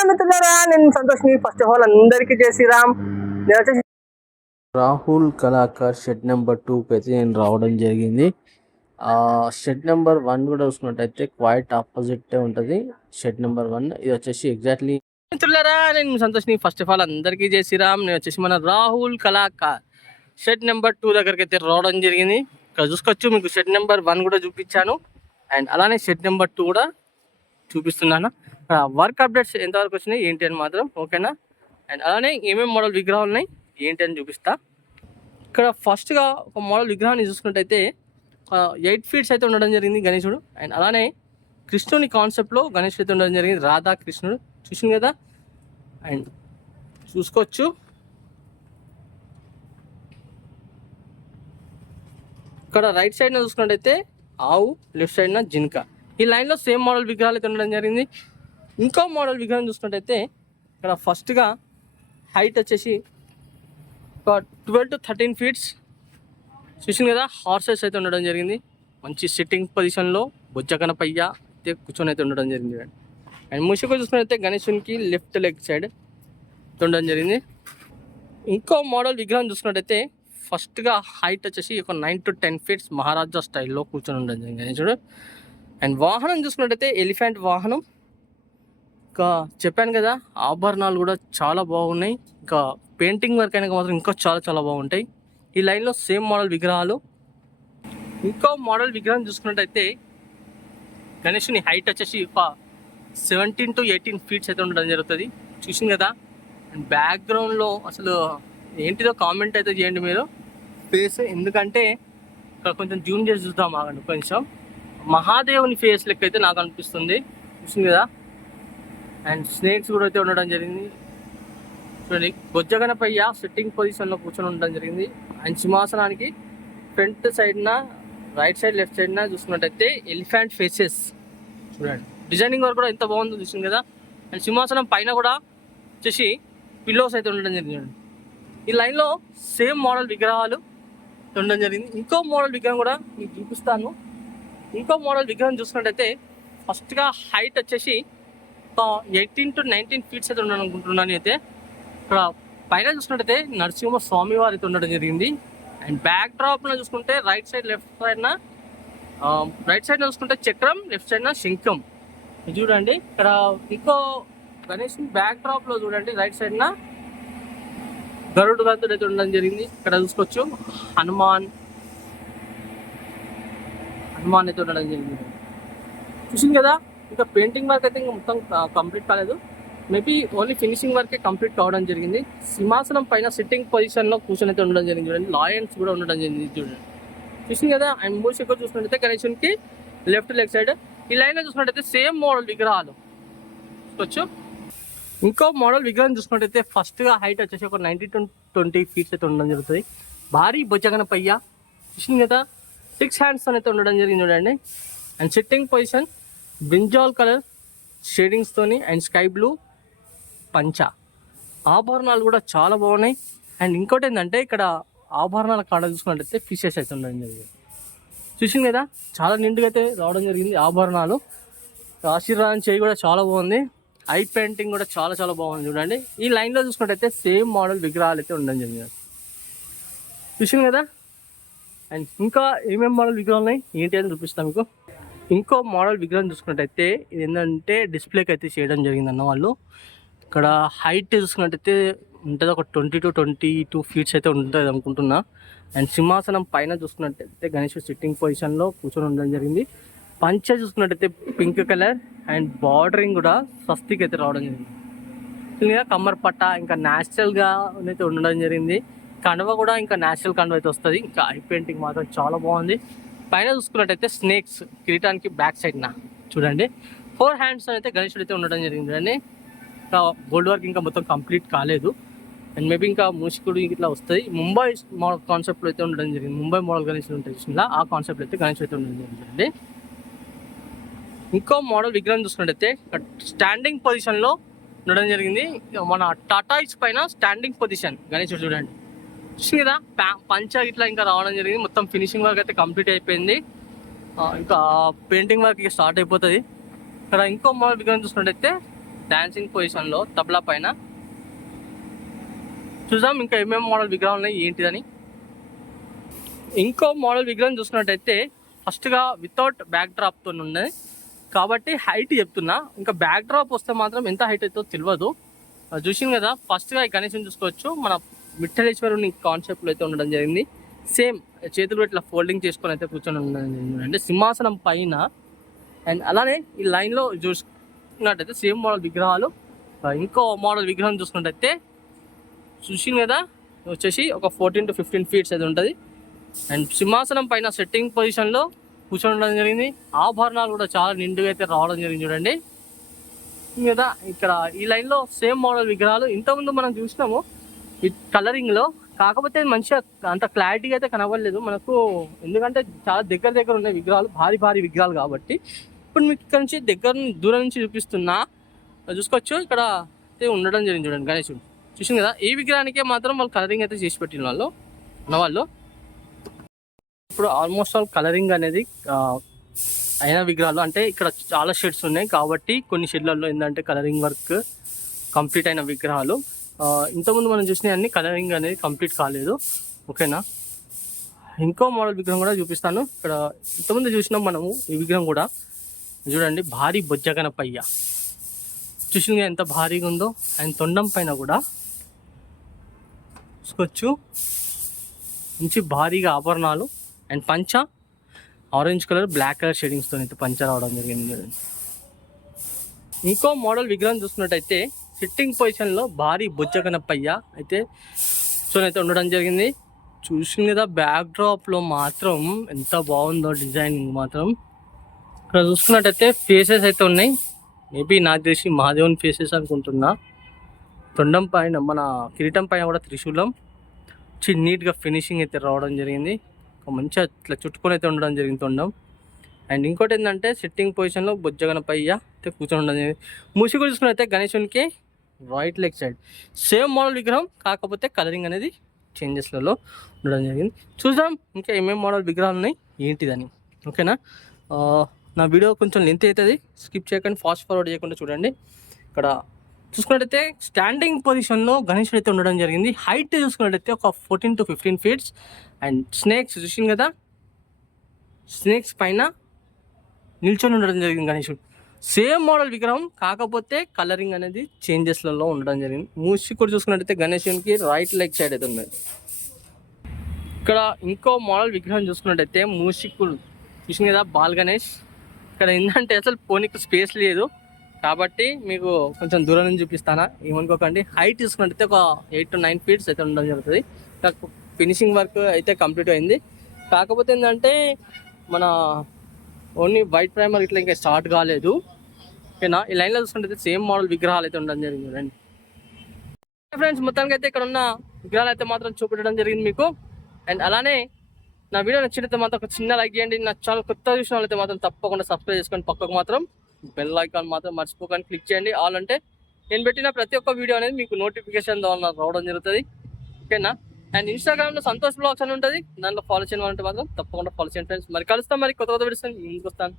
నమస్కారం మిత్రులారా, నేను సంతోష్ని. ఫస్ట్ ఆఫ్ ఆల్ అందరికీ జై శ్రీరామ్. నేను వచ్చేసి రాహుల్ కళాకార్ షెడ్ నెంబర్ 2కి అయితే నేను రావడం జరిగింది. షెడ్ నెంబర్ 1 కూడా చూసుకున్నట్టయితే క్వైట్ ఆపోజిట్ ఉంటుంది. షెడ్ నెంబర్ 1 ఇది వచ్చేసి ఎగ్జాక్ట్లీ. మిత్రులారా, నేను సంతోష్ని. ఫస్ట్ ఆఫ్ ఆల్ అందరికీ జై శ్రీరామ్. నేను వచ్చేసి మన రాహుల్ కళాకార్ షెడ్ నెంబర్ 2 దగ్గరికి అయితే రావడం జరిగింది. ఇక్కడ చూసుకోవచ్చు, మీకు షెడ్ నెంబర్ 1 కూడా చూపించాను అండ్ అలానే షెడ్ నెంబర్ 2 కూడా చూపిస్తున్నాను. వర్క్ అప్డేట్స్ ఎంతవరకు వచ్చినాయి ఏంటి అని మాత్రం ఓకేనా. అండ్ అలానే ఏమేమి మోడల్ విగ్రహాలు ఉన్నాయి ఏంటి అని చూపిస్తా. ఇక్కడ ఫస్ట్గా ఒక మోడల్ విగ్రహాన్ని చూసుకున్నట్టయితే 8 ఫీట్స్ అయితే ఉండడం జరిగింది గణేశుడు. అండ్ అలానే కృష్ణుని కాన్సెప్ట్లో గణేశుడు అయితే ఉండడం జరిగింది. రాధా కృష్ణుడు చూసింది కదా. అండ్ చూసుకోవచ్చు ఇక్కడ రైట్ సైడ్న చూసుకున్నట్టయితే ఆవు, లెఫ్ట్ సైడ్న జింక. ఈ లైన్లో సేమ్ మోడల్ విగ్రహాలు అయితే ఉండడం జరిగింది. ఇంకో మోడల్ విగ్రహం చూసుకున్నట్టయితే ఇక్కడ ఫస్ట్గా హైట్ వచ్చేసి ఒక 12 to 13 ఫీట్స్ చూసింది కదా. హార్సెస్ అయితే ఉండడం జరిగింది. మంచి సిట్టింగ్ పొజిషన్లో బొజ్జ గణపయ్య అయితే కూర్చొని అయితే ఉండడం జరిగింది. అండ్ ముషిక చూసుకున్నట్టయితే గణేశునికి లెఫ్ట్ లెగ్ సైడ్ ఉండడం జరిగింది. ఇంకో మోడల్ విగ్రహం చూసుకున్నట్టయితే ఫస్ట్గా హైట్ వచ్చేసి ఒక 9 to 10 ఫీట్స్ మహారాజా స్టైల్లో కూర్చొని ఉండడం జరిగింది గణేశుడు. అండ్ వాహనం చూసుకున్నట్టయితే ఎలిఫెంట్ వాహనం. ఇంకా చెప్పాను కదా, ఆభరణాలు కూడా చాలా బాగున్నాయి. ఇంకా పెయింటింగ్ వర్క్ అయినా మాత్రం ఇంకా చాలా చాలా బాగుంటాయి. ఈ లైన్లో సేమ్ మోడల్ విగ్రహాలు. ఇంకో మోడల్ విగ్రహం చూసుకున్నట్టయితే గణేశుని హైట్ వచ్చేసి ఒక 17 to 18 ఫీట్స్ అయితే ఉండడం జరుగుతుంది. చూసింది కదా. అండ్ బ్యాక్గ్రౌండ్లో అసలు ఏంటిదో కామెంట్ అయితే చేయండి మీరు ఫేస్, ఎందుకంటే ఇక్కడ కొంచెం జూమ్ చేసి చూద్దాం ఆగండి కొంచెం. మహాదేవుని ఫేస్ లెక్క అయితే నాకు అనిపిస్తుంది. చూసింది కదా. అండ్ స్నేక్స్ కూడా అయితే ఉండడం జరిగింది. చూడండి, బొజ్జ గణపయ్య సిట్టింగ్ పొజిషన్లో కూర్చొని ఉండడం జరిగింది. అండ్ సింహాసనానికి ఫ్రంట్ సైడ్న, రైట్ సైడ్, లెఫ్ట్ సైడ్న చూసుకున్నట్టయితే ఎలిఫెంట్ ఫేసెస్ చూడండి. డిజైనింగ్ వర్క్ కూడా ఎంత బాగుందో చూసింది కదా. అండ్ సింహాసనం పైన కూడా వచ్చేసి పిల్లోస్ అయితే ఉండడం జరిగింది. ఈ లైన్లో సేమ్ మోడల్ విగ్రహాలు ఉండడం జరిగింది. ఇంకో మోడల్ విగ్రహం కూడా మీకు చూపిస్తాను. ఇంకో మోడల్ విగ్రహం చూసుకున్నట్టయితే ఫస్ట్గా హైట్ వచ్చేసి 18 to 19 ఫీట్స్ అయితే ఉండడం అనుకుంటున్నాను. అయితే ఇక్కడ పైన చూసుకున్నట్టయితే నరసింహ స్వామి వారి అయితే ఉండడం జరిగింది. అండ్ బ్యాక్ డ్రాప్లో చూసుకుంటే రైట్ సైడ్, లెఫ్ట్ సైడ్న రైట్ సైడ్న చూసుకుంటే చక్రం, లెఫ్ట్ సైడ్న శంఖం. చూడండి ఇక్కడ ఇంకో గణేష్ బ్యాక్ డ్రాప్లో చూడండి రైట్ సైడ్న గరుడు గంతుడు అయితే ఉండడం జరిగింది. ఇక్కడ చూసుకోవచ్చు హనుమాన్ అయితే ఉండడం జరిగింది. చూసింది కదా. ఇంకా పెయింటింగ్ వర్క్ అయితే ఇంకా మొత్తం కంప్లీట్ కాలేదు. మేబీ ఓన్లీ ఫినిషింగ్ వర్కే కంప్లీట్ కావడం జరిగింది. సింహాసనం పైన సిట్టింగ్ పొజిషన్లో కూర్చొని అయితే ఉండడం జరిగింది. చూడండి, లాయన్స్ కూడా ఉండడం జరిగింది. చూడండి, చూసింది కదా. అండ్ మూసిక చూసుకున్నట్టయితే గణేశునికి లెఫ్ట్ లెగ్ సైడ్. ఈ లైన్లో చూసుకున్నట్టయితే సేమ్ మోడల్ విగ్రహాలు చూసుకోవచ్చు. ఇంకో మోడల్ విగ్రహం చూసుకున్నట్టయితే ఫస్ట్గా హైట్ వచ్చేసి ఒక 19 to 20 ఫీట్స్ అయితే ఉండడం జరుగుతుంది. భారీ బొజ్జ గణపయ్య చూసింది కదా. 6 హ్యాండ్స్ అయితే ఉండడం జరిగింది చూడండి. And sitting position brinjal colour షేడింగ్స్తోని అండ్ స్కై బ్లూ పంచ. ఆభరణాలు కూడా చాలా బాగున్నాయి. అండ్ ఇంకోటి ఏంటంటే ఇక్కడ ఆభరణాల కాడ చూసుకున్నట్టయితే ఫిషెస్ అయితే ఉండడం జరిగింది. చూసింది కదా, చాలా నిండుగా అయితే రావడం జరిగింది ఆభరణాలు. ఆశీర్వాదం చేయి కూడా చాలా బాగుంది. ఐ పెయింటింగ్ కూడా చాలా చాలా బాగుంది చూడండి. ఈ లైన్లో చూసుకున్నట్టయితే సేమ్ మోడల్ విగ్రహాలు అయితే ఉండడం జరిగింది. చూసింది కదా. అండ్ ఇంకా ఏమేమి మోడల్ విగ్రహాలు ఉన్నాయి ఏంటి అని చూపిస్తాను మీకు. ఇంకో మోడల్ విగ్రహం చూసుకున్నట్టయితే ఇది ఏంటంటే డిస్ప్లేకి అయితే చేయడం జరిగిందన్న వాళ్ళు. ఇక్కడ హైట్ చూసుకున్నట్టయితే ఉంటుంది ఒక 20 to 22 ఫీట్స్ అయితే ఉంటుంది అనుకుంటున్నా. అండ్ సింహాసనం పైన చూసుకున్నట్టయితే గణేశుడు సిట్టింగ్ పొజిషన్లో కూర్చొని ఉండడం జరిగింది. పంచ చూసుకున్నట్టయితే పింక్ కలర్ అండ్ బార్డరింగ్ కూడా స్వస్తికి అయితే రావడం జరిగింది. ఇంకా కమ్మర్ పట్ట ఇంకా న్యాచురల్గా అయితే ఉండడం జరిగింది. కండువ కూడా ఇంకా న్యాచురల్ కండువ అయితే వస్తుంది. ఇంకా ఐ పెయింటింగ్ మాత్రం చాలా బాగుంది. పైన చూసుకున్నట్టయితే స్నేక్స్ కిరీటానికి బ్యాక్ సైడ్న చూడండి 4 హ్యాండ్స్ అయితే గణేశుడు అయితే ఉండడం జరిగింది చూడండి. ఇంకా గోల్డ్ వర్క్ ఇంకా మొత్తం కంప్లీట్ కాలేదు. అండ్ మేబీ ఇంకా మూసికుడు ఇట్లా వస్తుంది. ముంబై మోడల్ కాన్సెప్ట్లో అయితే ఉండడం జరిగింది. ముంబై మోడల్ గణేశుడు ఉంటుంది చూసిందా, ఆ కాన్సెప్ట్లో అయితే గణేశుడు అయితే ఉండడం జరిగింది. ఇంకో మోడల్ విగ్రహం చూసుకున్నట్టయితే స్టాండింగ్ పొజిషన్లో ఉండడం జరిగింది. మన టాటాయిస్ పైన స్టాండింగ్ పొజిషన్ గణేశుడు చూడండి. చూసింది కదా. పంచ ఇట్లా ఇంకా రావడం జరిగింది. మొత్తం ఫినిషింగ్ వర్క్ అయితే కంప్లీట్ అయిపోయింది. ఇంకా పెయింటింగ్ వర్క్ ఇక స్టార్ట్ అయిపోతుంది. ఇక్కడ ఇంకో మోడల్ విగ్రహం చూసుకున్నట్టయితే డాన్సింగ్ పొజిషన్లో తబలా పైన. చూద్దాం ఇంకా ఏమేమి మోడల్ విగ్రహాలు ఉన్నాయి ఏంటిదని. ఇంకో మోడల్ విగ్రహం చూసుకున్నట్టయితే ఫస్ట్గా వితౌట్ బ్యాక్ డ్రాప్తో ఉన్నది కాబట్టి హైట్ చెప్తున్నా. ఇంకా బ్యాక్ డ్రాప్ వస్తే మాత్రం ఎంత హైట్ అవుతుందో తెలియదు. చూసింది కదా, ఫస్ట్గా ఈ గణేశుని చూసుకోవచ్చు. మన విఠలేశ్వరుని కాన్సెప్ట్లో అయితే ఉండడం జరిగింది. సేమ్ చేతులు ఇట్లా ఫోల్డింగ్ చేసుకొని అయితే కూర్చొని ఉండడం జరిగింది, అంటే సింహాసనం పైన. అండ్ అలానే ఈ లైన్లో చూసుకున్నట్టయితే సేమ్ మోడల్ విగ్రహాలు. ఇంకో మోడల్ విగ్రహం చూసుకున్నట్టయితే చూసింది కదా, వచ్చేసి ఒక 14 to 15 feet అయితే ఉంటుంది. అండ్ సింహాసనం పైన సెట్టింగ్ పొజిషన్లో కూర్చొని ఉండడం జరిగింది. ఆభరణాలు కూడా చాలా నిండుగా అయితే రావడం జరిగింది చూడండి కదా. ఇక్కడ ఈ లైన్లో సేమ్ మోడల్ విగ్రహాలు ఇంతకుముందు మనం చూసినాము విత్ కలరింగ్లో, కాకపోతే మంచిగా అంత క్లారిటీగా అయితే కనబడలేదు మనకు, ఎందుకంటే చాలా దగ్గర ఉన్నాయి విగ్రహాలు, భారీ విగ్రహాలు కాబట్టి. ఇప్పుడు మీకు ఇక్కడ నుంచి దూరం నుంచి చూపిస్తున్నా, చూసుకోవచ్చు. ఇక్కడ అయితే ఉండడం జరిగింది చూడండి గణేశుడు. చూసింది కదా, ఈ విగ్రహానికే మాత్రం వాళ్ళు కలరింగ్ అయితే చేసి పెట్టిన వాళ్ళు. ఇప్పుడు ఆల్మోస్ట్ ఆల్ కలరింగ్ అనేది అయిన విగ్రహాలు, అంటే ఇక్కడ చాలా షెడ్స్ ఉన్నాయి కాబట్టి కొన్ని షెడ్లలో ఏంటంటే కలరింగ్ వర్క్ కంప్లీట్ అయిన విగ్రహాలు. ఇంతకుముందు మనం చూసిన అన్ని కలరింగ్ అనేది కంప్లీట్ కాలేదు. ఓకేనా, ఇంకో మోడల్ విగ్రహం కూడా చూపిస్తాను. ఇక్కడ ఇంతకుముందు చూసినాం మనము ఈ విగ్రహం కూడా చూడండి, భారీ బొజ్జ గణపయ్య. చూసింది ఎంత భారీగా ఉందో. అండ్ తొండం పైన కూడా చూసుకోవచ్చు మంచి భారీగా ఆభరణాలు. అండ్ పంచ ఆరెంజ్ కలర్ బ్లాక్ కలర్ షేడింగ్స్తో అయితే పంచ రావడం జరిగింది చూడండి. ఇంకో మోడల్ విగ్రహం చూసుకున్నట్టయితే సిట్టింగ్ పొజిషన్లో భారీ బొజ్జ గణపయ్య అయితే అయితే ఉండడం జరిగింది. చూసింది కదా, బ్యాక్ డ్రాప్లో మాత్రం ఎంత బాగుందో డిజైనింగ్ మాత్రం. ఇక్కడ చూసుకున్నట్టయితే ఫేసెస్ అయితే ఉన్నాయి, మేబీ నాకు తెలిసి మహాదేవుని ఫేసెస్ అనుకుంటున్నా. తొండం పైన మన కిరీటం పైన కూడా త్రిశూలం నీట్గా ఫినిషింగ్ అయితే రావడం జరిగింది. మంచిగా ఇట్లా చుట్టుకొని అయితే ఉండడం జరిగింది తొండం. అండ్ ఇంకోటి ఏంటంటే సిట్టింగ్ పొజిషన్లో బొజ్జ గణపయ్య అయితే కూర్చొని ఉండడం జరిగింది. మూసిగా చూసుకున్నైతే గణేశునికి right leg side same model విగ్రహం, కాకపోతే కలరింగ్ అనేది చేంజెస్లలో ఉండడం జరిగింది. చూద్దాం ఇంకా ఏమేమి మోడల్ విగ్రహాలు ఉన్నాయి ఏంటిదని. ఓకేనా, నా వీడియో కొంచెం లెంత్ అవుతుంది, స్కిప్ చేయకండి, ఫాస్ట్ ఫార్వర్డ్ చేయకుండా చూడండి. ఇక్కడ చూసుకున్నట్టయితే స్టాండింగ్ పొజిషన్లో గణేశుడు అయితే ఉండడం జరిగింది. హైట్ చూసుకున్నట్టయితే ఒక 14 to 15 feet. అండ్ స్నేక్స్ చూసింది కదా, స్నేక్స్ పైన నిల్చొని ఉండడం జరిగింది గణేశుడు. సేమ్ మోడల్ విగ్రహం, కాకపోతే కలరింగ్ అనేది చేంజెస్లలో ఉండడం జరిగింది. మూసి కూడా చూసుకున్నట్టయితే గణేశునికి రైట్ లెగ్ సైడ్ అయితే ఉన్నది. ఇక్కడ ఇంకో మోడల్ విగ్రహం చూసుకున్నట్టయితే మూసికుడు చూసింది కదా, బాల్ గణేష్. ఇక్కడ ఏంటంటే అసలు పోనీకి స్పేస్ లేదు కాబట్టి మీకు కొంచెం దూరం నుంచి చూపిస్తానా, ఏమనుకోకండి. హైట్ చూసుకున్నట్టయితే ఒక 8 to 9 feet అయితే ఉండడం జరుగుతుంది. ఫినిషింగ్ వర్క్ అయితే కంప్లీట్ అయింది, కాకపోతే ఏంటంటే మన ఓన్లీ వైట్ ప్రైమర్ ఇట్లా ఇంకా స్టార్ట్ కాలేదు. ఓకేనా, ఈ లైన్లో చూసుకుంటే సేమ్ మోడల్ విగ్రహాలు అయితే ఉండడం జరిగింది రండి ఫ్రెండ్స్. మొత్తానికి అయితే ఇక్కడ ఉన్న విగ్రహాలు అయితే మాత్రం చూపించడం జరిగింది మీకు. అండ్ అలానే నా వీడియో నచ్చినట్లయితే మాత్రం ఒక చిన్న లైక్ చేయండి. నా ఛానల్ కొత్త చూసిన వాళ్ళైతే మాత్రం తప్పకుండా సబ్స్క్రైబ్ చేసుకొని పక్కకు మాత్రం బెల్ ఐకాన్ మాత్రం మర్చిపోకండి క్లిక్ చేయండి. ఆల్ అంటే నేను పెట్టిన ప్రతి ఒక్క వీడియో అనేది మీకు నోటిఫికేషన్ ద్వారా రావడం జరుగుతుంది. ఓకేనా, అండ్ ఇన్స్టాగ్రామ్లో సంతోష్ బ్లాగ్స్ అని ఉంటుంది, దాంట్లో ఫాలో చేయడం అంటే మాత్రం తప్పకుండా ఫాలో చేయండి ఫ్రెండ్స్. మరి కలుస్తాం, మరి కొత్త వీడియోస్ ముందుకు వస్తాను.